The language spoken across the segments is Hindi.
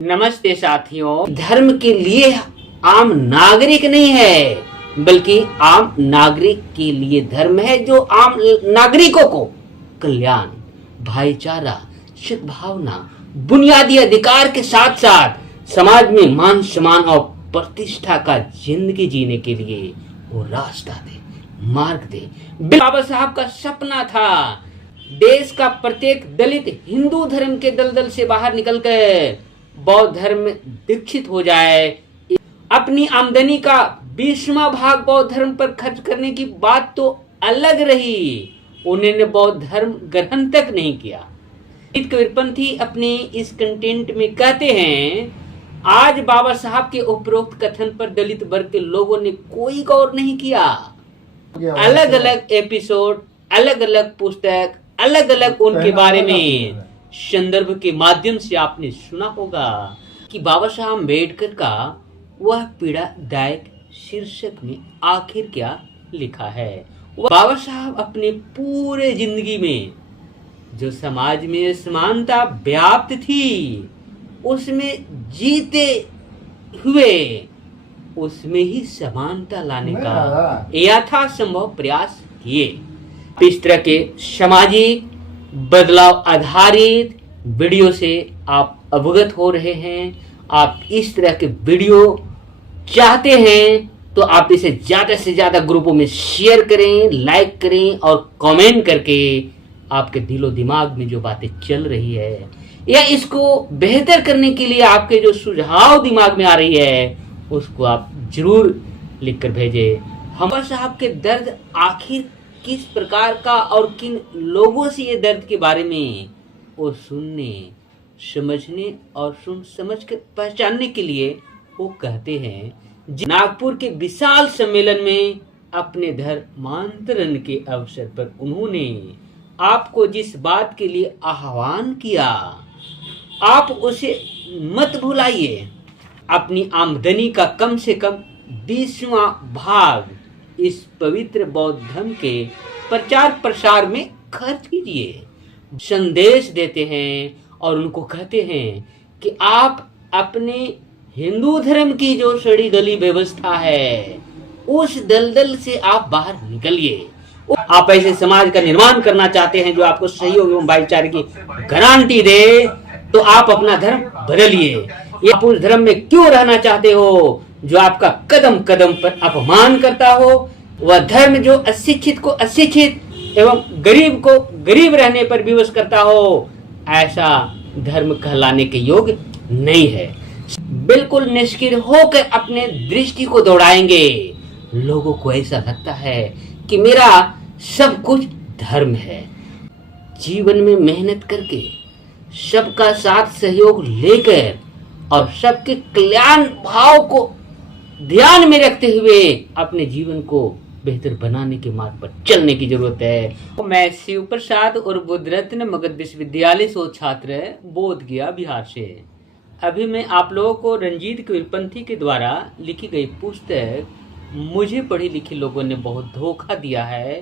नमस्ते साथियों। धर्म के लिए आम नागरिक नहीं है, बल्कि आम नागरिक के लिए धर्म है जो आम नागरिकों को कल्याण, भाईचारा, सद्भावना, बुनियादी अधिकार के साथ साथ समाज में मान सम्मान और प्रतिष्ठा का जिंदगी जीने के लिए वो रास्ता दे, मार्ग दे। बाबा साहब का सपना था देश का प्रत्येक दलित हिंदू धर्म के दलदल से बाहर निकलकर बौद्ध धर्म में दीक्षित हो जाए। अपनी आमदनी का 20वां भाग बौद्ध धर्म पर खर्च करने की बात तो अलग रही, उन्होंने बौद्ध धर्म ग्रहण तक नहीं किया। कबीरपंथी अपने इस कंटेंट में कहते हैं, आज बाबा साहब के उपरोक्त कथन पर दलित वर्ग के लोगों ने कोई गौर नहीं किया। अलग अलग एपिसोड, अलग अलग पुस्तक, अलग अलग उनके बारे में संदर्भ के माध्यम से आपने सुना होगा कि बाबा साहब अम्बेडकर का वह पीड़ादायक शीर्षक में आखिर क्या लिखा है। बाबा साहब अपने पूरे जिंदगी में जो समाज में समानता व्याप्त थी उसमें जीते हुए उसमें ही समानता लाने का यथासंभव प्रयास किए। इस तरह के सामाजिक बदलाव आधारित वीडियो से आप अवगत हो रहे हैं। आप इस तरह के वीडियो चाहते हैं तो आप इसे ज्यादा से ज्यादा ग्रुपों में शेयर करें, लाइक करें और कमेंट करके आपके दिलो दिमाग में जो बातें चल रही है या इसको बेहतर करने के लिए आपके जो सुझाव दिमाग में आ रही है उसको आप जरूर लिख कर भेजें। बाबा साहब के दर्द आखिर किस प्रकार का और किन लोगों से ये दर्द के बारे में वो सुनने, समझने और सुन समझ कर पहचानने के लिए वो कहते हैं, नागपुर के विशाल सम्मेलन में अपने धर्मांतरण के अवसर पर उन्होंने आपको जिस बात के लिए आह्वान किया आप उसे मत भुलाइए। अपनी आमदनी का कम से कम 20वां भाग इस पवित्र बौद्ध धर्म के प्रचार प्रसार में खर्च कीजिए। संदेश देते हैं और उनको कहते हैं कि आप अपने हिंदू धर्म की जो सड़ी गली व्यवस्था है उस दलदल से आप बाहर निकलिए। आप ऐसे समाज का निर्माण करना चाहते हैं जो आपको सहयोग एवं भाईचारे की गारंटी दे, तो आप अपना धर्म बदलिए। या आप उस धर्म में क्यों रहना चाहते हो जो आपका कदम कदम पर अपमान करता हो, वह धर्म जो अशिक्षित को अशिक्षित एवं गरीब को गरीब रहने पर विवश करता हो, ऐसा धर्म कहलाने के योग्य नहीं है। बिल्कुल निष्क्रिय होकर अपने दृष्टि को दौड़ाएंगे। लोगों को ऐसा लगता है कि मेरा सब कुछ धर्म है। जीवन में मेहनत करके सबका साथ सहयोग लेकर और सबके कल्याण भाव को ध्यान में रखते हुए अपने जीवन को बेहतर बनाने के मार्ग पर चलने की जरूरत है। मैं शिव प्रसाद और बुद्ध रत्न मगध विश्वविद्यालय शोध छात्र बोध गया बिहार से। अभी मैं आप लोगों को रंजीत कबीरपंथी के द्वारा लिखी गई पुस्तक मुझे पढ़े लिखे लोगों ने बहुत धोखा दिया है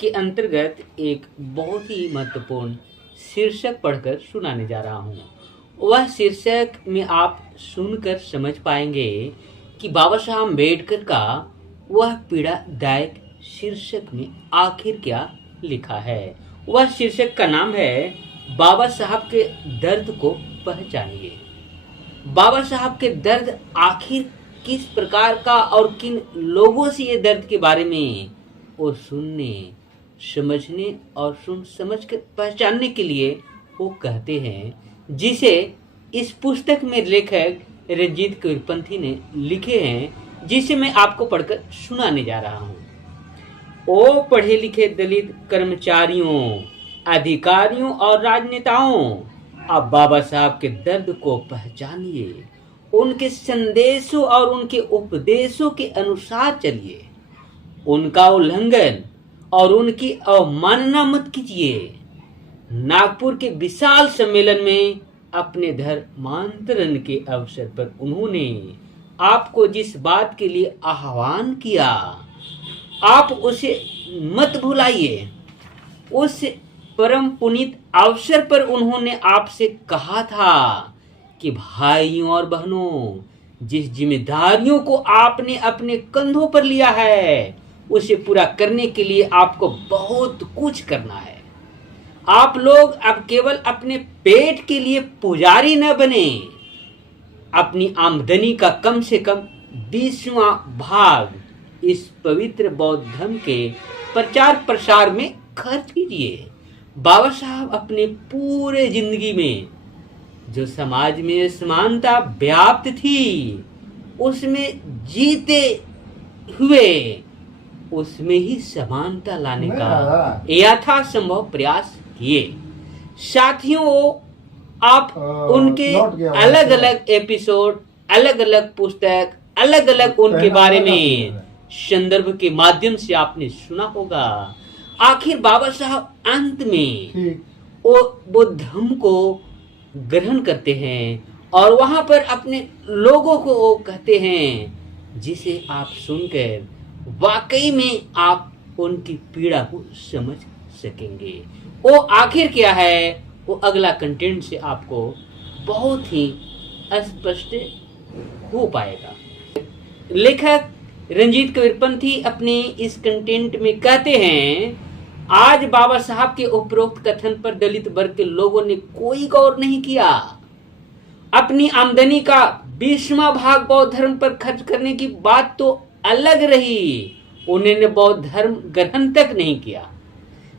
के अंतर्गत एक बहुत ही महत्वपूर्ण शीर्षक पढ़कर सुनाने जा रहा हूँ। वह शीर्षक में आप सुनकर समझ पाएंगे कि बाबा साहब अम्बेडकर का वह पीड़ादायक शीर्षक में आखिर क्या लिखा है। वह शीर्षक का नाम है बाबा साहब के दर्द को पहचानिए। बाबा साहब के दर्द आखिर किस प्रकार का और किन लोगों से ये दर्द के बारे में वो सुनने, समझने और सुन समझ कर पहचानने के लिए वो कहते हैं, जिसे इस पुस्तक में लेखक रंजीत कबीरपंथी ने लिखे हैं, जिसे मैं आपको पढ़कर सुनाने जा रहा हूँ। ओ पढ़े लिखे दलित कर्मचारियों, अधिकारियों और राजनेताओं, आप बाबा साहब के दर्द को पहचानिए। उनके संदेशों और उनके उपदेशों के अनुसार चलिए। उनका उल्लंघन और उनकी अवमानना मत कीजिए। नागपुर के विशाल सम्मेलन में अपने धर्मांतरण के अवसर पर उन्होंने आपको जिस बात के लिए आह्वान किया आप उसे मत भुलाइए। उस परम पुनीत अवसर पर उन्होंने आपसे कहा था कि भाइयों और बहनों, जिस जिम्मेदारियों को आपने अपने कंधों पर लिया है उसे पूरा करने के लिए आपको बहुत कुछ करना है। आप लोग अब केवल अपने पेट के लिए पुजारी न बने, अपनी आमदनी का कम से कम 20वां भाग इस पवित्र बौद्ध धर्म के प्रचार प्रसार में खर्च कीजिए। बाबा साहब अपने पूरे जिंदगी में जो समाज में समानता व्याप्त थी उसमें जीते हुए उसमें ही समानता लाने का यथासंभव प्रयास किए। साथियों, आप उनके अलग अलग एपिसोड, अलग अलग पुस्तक, अलग अलग उनके बारे में संदर्भ के माध्यम से आपने सुना होगा। आखिर बाबा साहब अंत में वो धर्म को ग्रहण करते हैं और वहां पर अपने लोगों को वो कहते हैं जिसे आप सुनकर वाकई में आप उनकी पीड़ा को समझ सकेंगे। वो आखिर क्या है वो अगला कंटेंट से आपको बहुत ही स्पष्ट हो पाएगा। लेखक रंजीत कबीरपंथी अपने इस कंटेंट में कहते हैं, आज बाबा साहब के उपरोक्त कथन पर दलित वर्ग के लोगों ने कोई गौर नहीं किया। अपनी आमदनी का 20वां भाग बौद्ध धर्म पर खर्च करने की बात तो अलग रही, उन्होंने बौद्ध धर्म ग्रहण तक नहीं किया।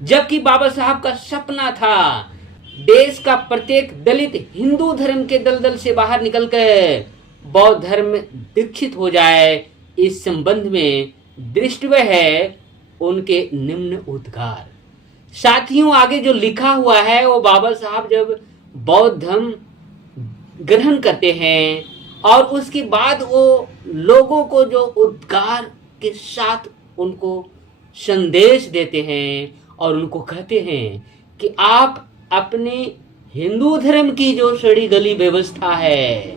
जबकि बाबा साहब का सपना था देश का प्रत्येक दलित हिंदू धर्म के दलदल से बाहर निकलकर बौद्ध धर्म में दीक्षित हो जाए। इस संबंध में दृष्टव्य है उनके निम्न उद्गार। साथियों, आगे जो लिखा हुआ है वो बाबा साहब जब बौद्ध धर्म ग्रहण करते हैं और उसके बाद वो लोगों को जो उद्गार के साथ उनको संदेश देते हैं और उनको कहते हैं कि आप अपने हिंदू धर्म की जो सड़ी गली व्यवस्था है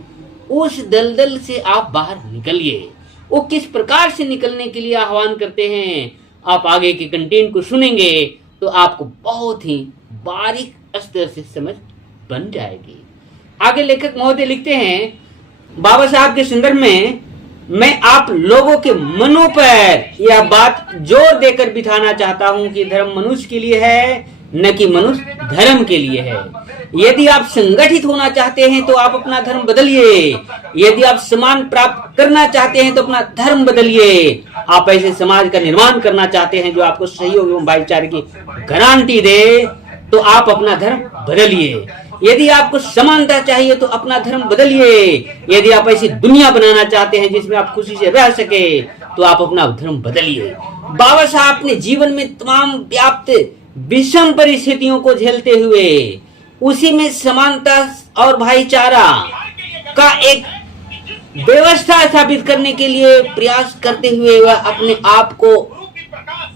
उस दलदल से आप बाहर निकलिए। वो किस प्रकार से निकलने के लिए आह्वान करते हैं, आप आगे के कंटेंट को सुनेंगे तो आपको बहुत ही बारीक स्तर से समझ बन जाएगी। आगे लेखक महोदय लिखते हैं, बाबा साहब के संदर्भ में मैं आप लोगों के मनों पर यह बात जोर देकर बिठाना चाहता हूं कि धर्म मनुष्य के लिए है, न कि मनुष्य धर्म के लिए है। यदि आप संगठित होना चाहते हैं तो आप अपना धर्म बदलिए। यदि आप सम्मान प्राप्त करना चाहते हैं तो अपना धर्म बदलिए। आप ऐसे समाज का निर्माण करना चाहते हैं जो आपको सहयोग एवं भाईचारे की गारंटी दे तो आप अपना धर्म बदलिए। यदि आपको समानता चाहिए तो अपना धर्म बदलिए। यदि आप ऐसी दुनिया बनाना चाहते हैं जिसमें आप खुशी से रह सके तो आप अपना धर्म बदलिए। बाबा साहब अपने जीवन में तमाम व्याप्त विषम परिस्थितियों को झेलते हुए उसी में समानता और भाईचारा का एक व्यवस्था स्थापित करने के लिए प्रयास करते हुए वह अपने आप को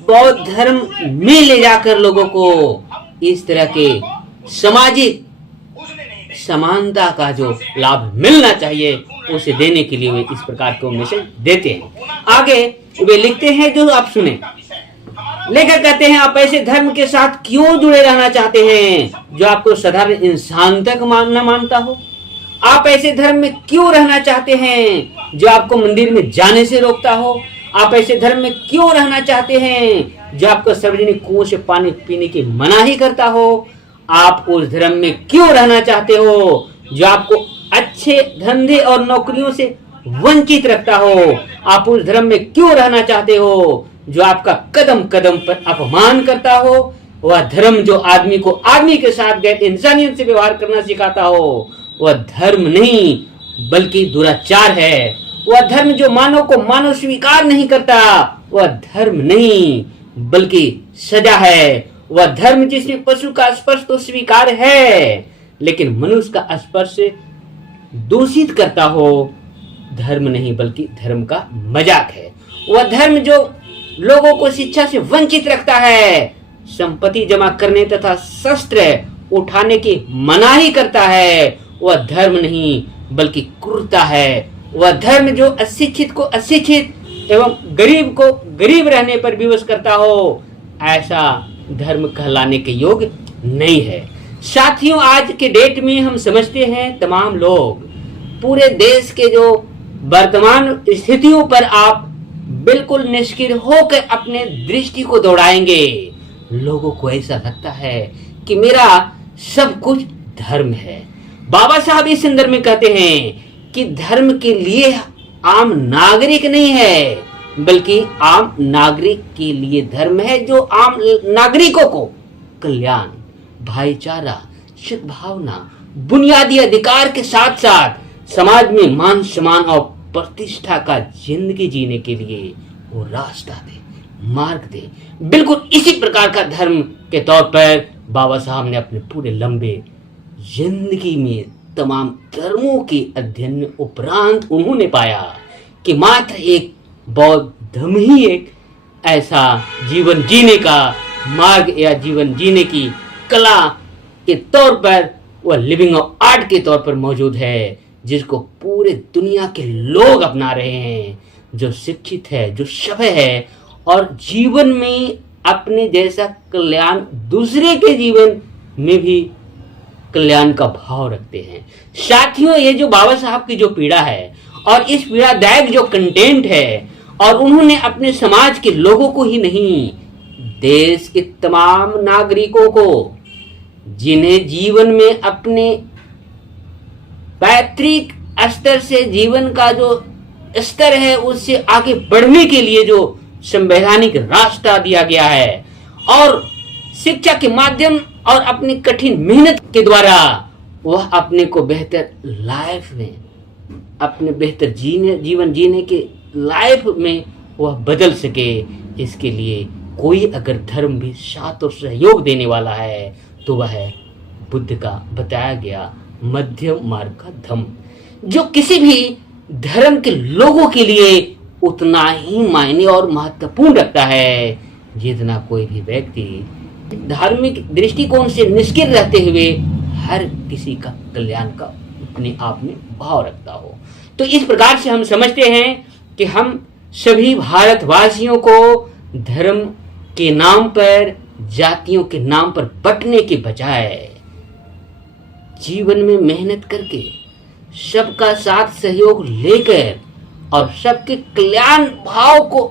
बौद्ध धर्म में ले जाकर लोगों को इस तरह के सामाजिक समानता का जो लाभ मिलना चाहिए उसे देने के लिए वे इस प्रकार के मैसेज देते हैं। आगे वे लिखते हैं, जो आप सुने। लेखक कहते हैं, आप ऐसे धर्म के साथ क्यों जुड़े रहना चाहते हैं जो आपको साधारण इंसान तक न मानता हो? आप ऐसे धर्म में क्यों रहना चाहते हैं जो आपको मंदिर में जाने से रोकता हो? आप ऐसे धर्म में क्यों रहना चाहते हैं जो आपको सार्वजनिक कुओं से पानी पीने की मनाही करता हो? आप उस धर्म में क्यों रहना चाहते हो जो आपको अच्छे धंधे और नौकरियों से वंचित रखता हो? आप उस धर्म में क्यों रहना चाहते हो जो आपका कदम कदम पर अपमान करता हो? वह धर्म जो आदमी को आदमी के साथ गैर इंसानियत से व्यवहार करना सिखाता हो वह धर्म नहीं बल्कि दुराचार है। वह धर्म जो मानव को मानव स्वीकार नहीं करता वह धर्म नहीं बल्कि सजा है। वह धर्म जिसमें पशु का स्पर्श तो स्वीकार है लेकिन मनुष्य का स्पर्श दूषित करता हो धर्म नहीं बल्कि धर्म का मजाक है। वह धर्म जो लोगों को शिक्षा से वंचित रखता है, संपत्ति जमा करने तथा शस्त्र उठाने की मनाही करता है, वह धर्म नहीं बल्कि क्रूरता है। वह धर्म जो अशिक्षित को अशिक्षित एवं गरीब को गरीब रहने पर विवश करता हो, ऐसा धर्म कहलाने के योग्य नहीं है। साथियों, आज के डेट में हम समझते हैं तमाम लोग पूरे देश के जो वर्तमान स्थितियों पर आप बिल्कुल निष्क्रिय होकर अपने दृष्टि को दौड़ाएंगे। लोगों को ऐसा लगता है कि मेरा सब कुछ धर्म है। बाबा साहब इस संदर्भ में कहते हैं कि धर्म के लिए आम नागरिक नहीं है, बल्कि आम नागरिक के लिए धर्म है जो आम नागरिकों को कल्याण, भाईचारा, सद्भावना, बुनियादी अधिकार के साथ साथ समाज में मान सम्मान और प्रतिष्ठा का जिंदगी जीने के लिए वो रास्ता दे, मार्ग दे। बिल्कुल इसी प्रकार का धर्म के तौर पर बाबा साहब ने अपने पूरे लंबे जिंदगी में तमाम धर्मों के अध्ययन उपरांत उन्होंने पाया कि मात्र एक बौद्ध धर्म ही एक ऐसा जीवन जीने का मार्ग या जीवन जीने की कला के तौर पर, वह लिविंग ऑफ आर्ट के तौर पर मौजूद है, जिसको पूरे दुनिया के लोग अपना रहे हैं, जो शिक्षित है, जो सभ्य है और जीवन में अपने जैसा कल्याण दूसरे के जीवन में भी कल्याण का भाव रखते हैं। साथियों, ये जो बाबा साहब की जो पीड़ा है और इस पीड़ादायक जो कंटेंट है, और उन्होंने अपने समाज के लोगों को ही नहीं, देश के तमाम नागरिकों को, जिन्हें जीवन में अपने पैतृक स्तर से जीवन का जो स्तर है उससे आगे बढ़ने के लिए जो संवैधानिक रास्ता दिया गया है और शिक्षा के माध्यम और अपनी कठिन मेहनत के द्वारा वह अपने को बेहतर लाइफ में, अपने बेहतर जीवन जीने के लाइफ में वह बदल सके। इसके लिए कोई अगर धर्म भी साथ और सहयोग देने वाला है तो वह है बुद्ध का बताया गया मध्यम मार्ग का धम्म, जो किसी भी धर्म के लोगों के लिए उतना ही मायने और महत्वपूर्ण रखता है जितना कोई भी व्यक्ति धार्मिक दृष्टिकोण से निष्क्रिय रहते हुए हर किसी का कल्याण का अपने आप में भाव रखता हो। तो इस प्रकार से हम समझते हैं कि हम सभी भारतवासियों को धर्म के नाम पर, जातियों के नाम पर बंटने के बजाय जीवन में मेहनत करके सबका साथ सहयोग लेकर और सबके कल्याण भाव को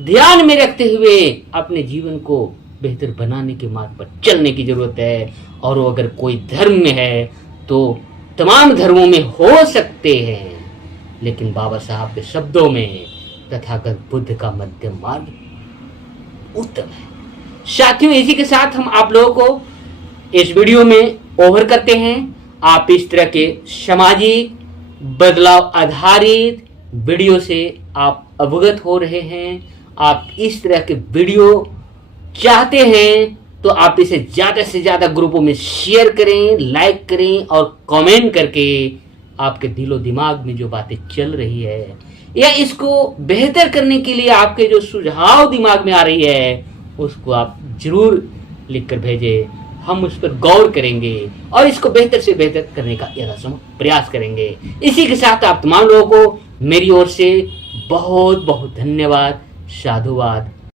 ध्यान में रखते हुए अपने जीवन को बेहतर बनाने के मार्ग पर चलने की जरूरत है। और वो अगर कोई धर्म में है तो तमाम धर्मों में हो सकते हैं, लेकिन बाबा साहब के शब्दों में तथागत बुद्ध का मध्यम मार्ग उत्तम है। साथियों, इसी के साथ हम आप लोगों को इस वीडियो में ओवर करते हैं। आप इस तरह के सामाजिक बदलाव आधारित वीडियो से आप अवगत हो रहे हैं, आप इस तरह के वीडियो चाहते हैं तो आप इसे ज़्यादा से ज़्यादा ग्रुपों में शेयर करें, लाइक करें और कमेंट करके आपके दिलो दिमाग में जो बातें चल रही है या इसको बेहतर करने के लिए आपके जो सुझाव दिमाग में आ रही है उसको आप जरूर लिख कर भेजें। हम उस पर गौर करेंगे और इसको बेहतर से बेहतर करने का यथासंभव प्रयास करेंगे। इसी के साथ आप तमाम लोगों को मेरी ओर से बहुत बहुत धन्यवाद, साधुवाद।